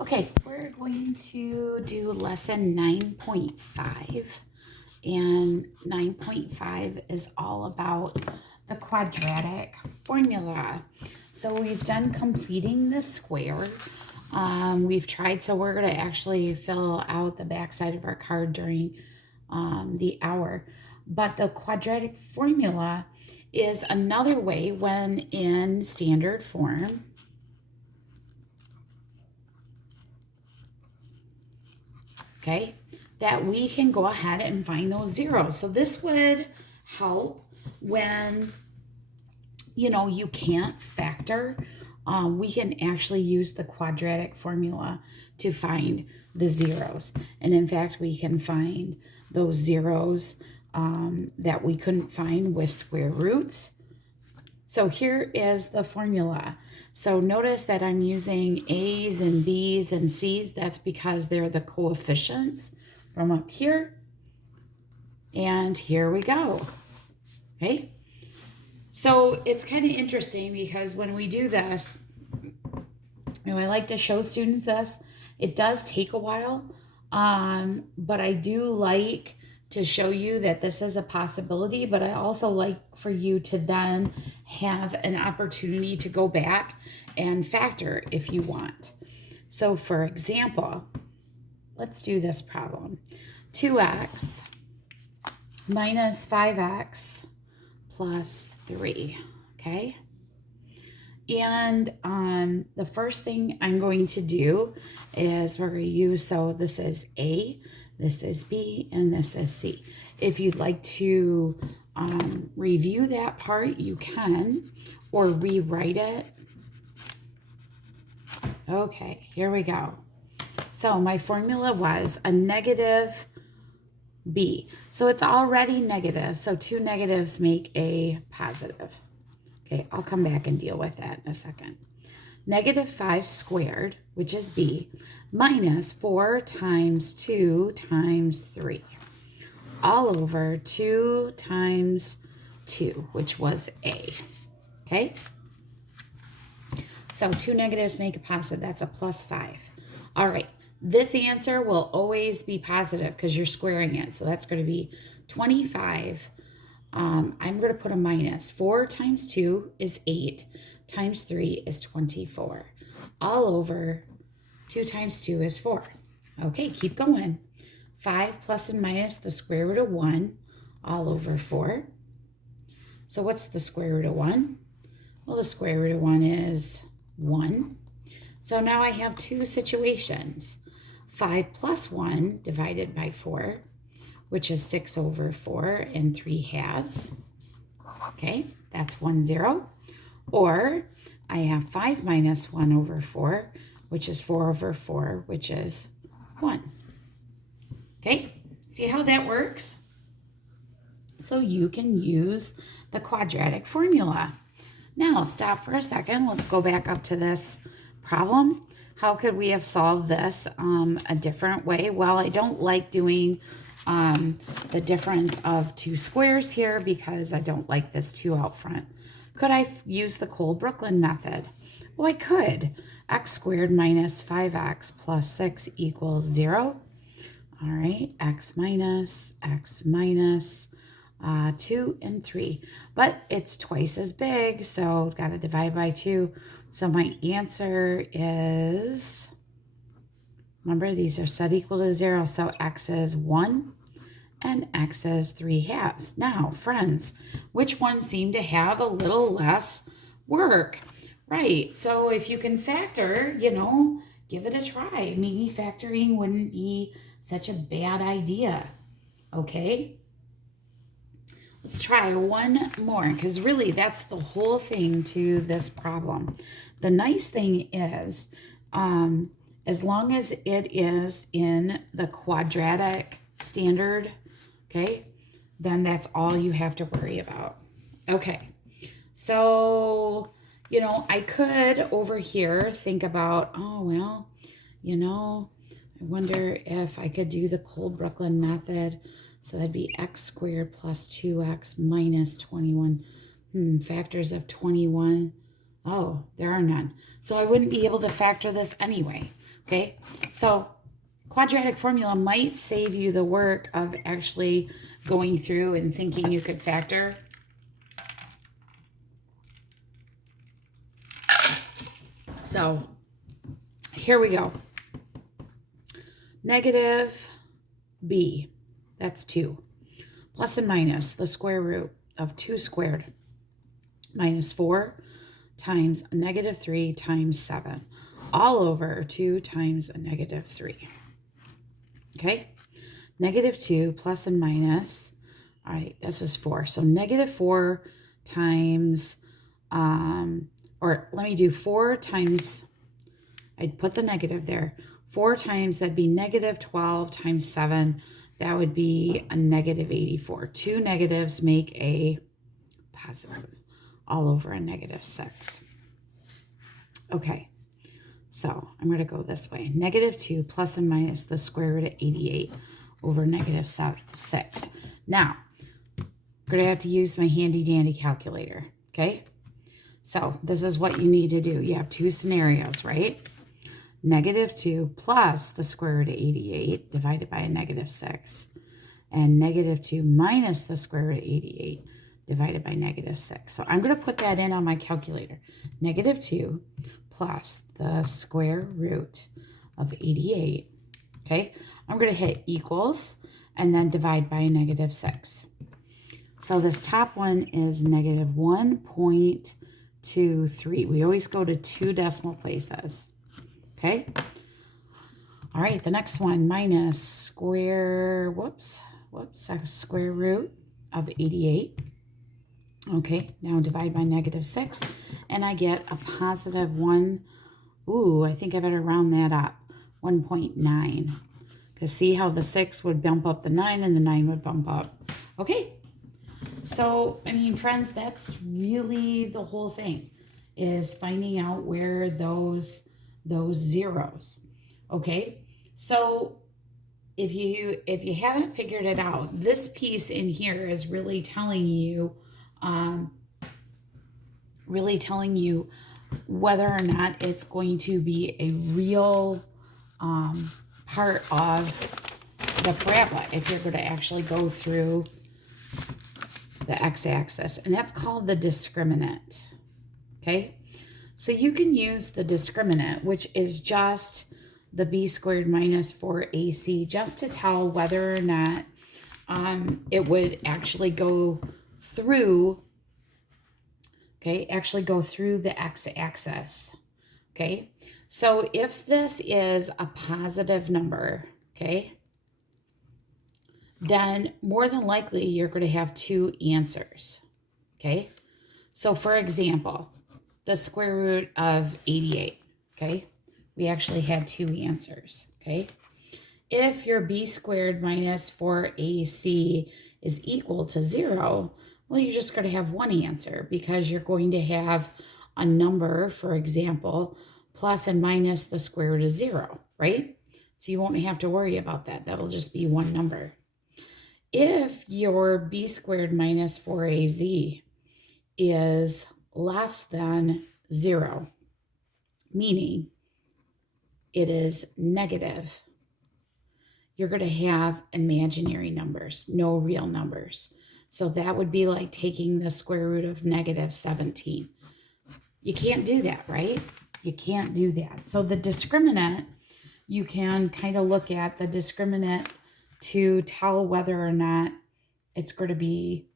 Okay, we're going to do lesson 9.5. And 9.5 is all about the quadratic formula. So we've done completing the square. We've tried, so we're going to actually fill out the backside of our card during the hour. But the quadratic formula is another way when in standard form. Okay, that we can go ahead and find those zeros. So this would help when, you can't factor. We can actually use the quadratic formula to find the zeros. And in fact, we can find those zeros that we couldn't find with square roots. So here is the formula. So notice that I'm using A's and B's and C's. That's because they're the coefficients from up here. And here we go. Okay. So it's kind of interesting because when we do this, I like to show students this. It does take a while, but I do like to show you that this is a possibility, but I also like for you to then have an opportunity to go back and factor if you want. So for example, let's do this problem. 2x minus 5x plus 3, okay? And the first thing I'm going to do is we're going to use, so this is A, this is B, and this is C. If you'd like to review that part, you can, or rewrite it. Okay, here we go. So my formula was a negative B. So it's already negative, so two negatives make a positive. Okay, I'll come back and deal with that in a second. Negative 5 squared, which is B, minus 4 times 2 times 3, all over 2 times 2, which was A. Okay? So two negatives make a positive. That's a plus 5. All right. This answer will always be positive because you're squaring it. So that's going to be 25. I'm going to put a minus. 4 times 2 is 8. Times 3 is 24. All over 2 times 2 is 4. Okay, keep going. 5 plus and minus the square root of 1 all over 4. So what's the square root of 1? Well, the square root of 1 is 1. So now I have two situations. 5 plus 1 divided by 4, which is 6 over 4 and 3 halves. Okay, that's 1, 0. Or I have 5 minus 1 over 4, which is 4 over 4, which is 1. Okay, see how that works? So you can use the quadratic formula. Now stop for a second. Let's go back up to this problem. How could we have solved this a different way? Well, I don't like doing the difference of two squares here because I don't like this 2 out front. Could I use the Cole-Brooklyn method? Well, I could. X squared minus 5x plus 6 equals 0. All right, x minus 2 and 3. But it's twice as big, so got to divide by 2. So my answer is, remember, these are set equal to 0, so x is 1 and x is 3 halves. Now, friends, which ones seem to have a little less work? Right, so if you can factor, give it a try. Maybe factoring wouldn't be such a bad idea, okay? Let's try one more because really that's the whole thing to this problem. The nice thing is, as long as it is in the quadratic standard, okay, then that's all you have to worry about. Okay, so, I could over here think about, oh, well, I wonder if I could do the Cole-Brooklyn method. So that'd be x squared plus 2x minus 21. Factors of 21. Oh, there are none. So I wouldn't be able to factor this anyway. Okay, so quadratic formula might save you the work of actually going through and thinking you could factor. So here we go. Negative b, that's 2, plus and minus the square root of 2 squared minus 4 times a negative 3 times 7, all over 2 times a negative 3. Okay, negative 2 plus and minus, all right, this is 4. So negative 4 times, or let me do 4 times, I'd put the negative there. 4 times, that'd be negative 12 times 7. That would be a negative 84. 2 negatives make a positive, all over a negative 6. Okay, so I'm going to go this way. Negative 2 plus and minus the square root of 88 over negative 6. Now, I'm going to have to use my handy dandy calculator, okay? So this is what you need to do. You have 2 scenarios, right? Negative 2 plus the square root of 88 divided by a negative 6. And negative 2 minus the square root of 88 divided by negative 6. So I'm going to put that in on my calculator. Negative 2 plus the square root of 88. Okay, I'm going to hit equals and then divide by a negative 6. So this top one is negative 1.23. We always go to 2 decimal places. Okay. All right, the next one, minus square root of 88. Okay, now divide by negative 6, and I get a positive 1. Ooh, I think I better round that up. 1.9. Because see how the 6 would bump up the 9 and the 9 would bump up. Okay, so, I mean, friends, that's really the whole thing, is finding out where those zeros. Okay, so if you haven't figured it out, this piece in here is really telling you whether or not it's going to be a real part of the parabola if you're going to actually go through the x-axis, and that's called the discriminant. Okay, so you can use the discriminant, which is just the b squared minus 4ac, just to tell whether or not it would actually go through, okay, the x-axis. Okay, so if this is a positive number, okay, then more than likely you're going to have 2 answers. Okay, so for example, the square root of 88, okay, we actually had 2 answers. Okay, if your b squared minus 4ac is equal to 0, well, you're just going to have 1 answer, because you're going to have a number, for example, plus and minus the square root of 0, right? So you won't have to worry about that. That'll just be 1 number. If your b squared minus 4az is less than 0, meaning it is negative, you're going to have imaginary numbers, no real numbers. So that would be like taking the square root of negative 17. You can't do that, right? You can't do that. So the discriminant, you can kind of look at the discriminant to tell whether or not it's going to be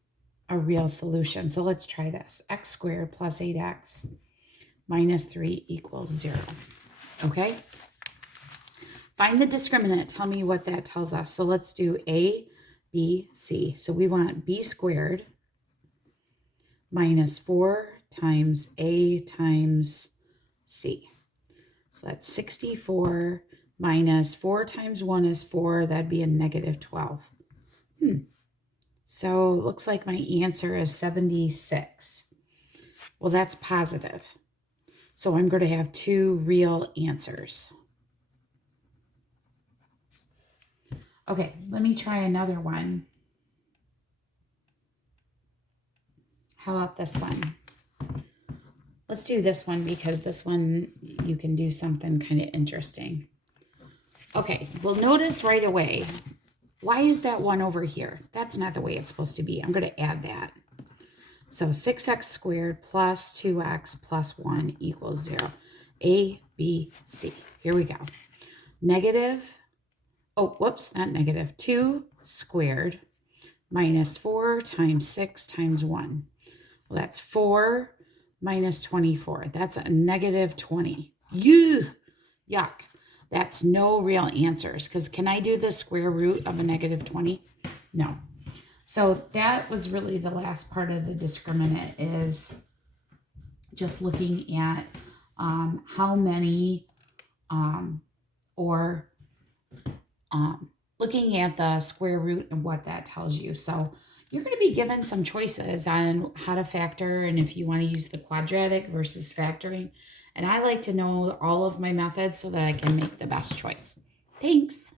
a real solution. So let's try this. X squared plus 8x minus 3 equals 0. Okay? Find the discriminant. Tell me what that tells us. So let's do A, B, C. So we want b squared minus 4 times A times C. So that's 64 minus 4 times 1 is 4. That'd be a negative 12. So it looks like my answer is 76. Well, that's positive. So I'm going to have 2 real answers. Okay, let me try another one. How about this one? Let's do this one, because this one you can do something kind of interesting. Okay, well, notice right away, why is that 1 over here? That's not the way it's supposed to be. I'm going to add that. So 6x squared plus 2x plus 1 equals 0. A, B, C. Here we go. Negative, oh, whoops, not negative, 2 squared minus 4 times 6 times 1. Well, that's 4 minus 24. That's a negative 20. Yuck. That's no real answers, because can I do the square root of a negative 20? No. So that was really the last part of the discriminant, is just looking at how many or looking at the square root and what that tells you. So you're going to be given some choices on how to factor and if you want to use the quadratic versus factoring. And I like to know all of my methods so that I can make the best choice. Thanks.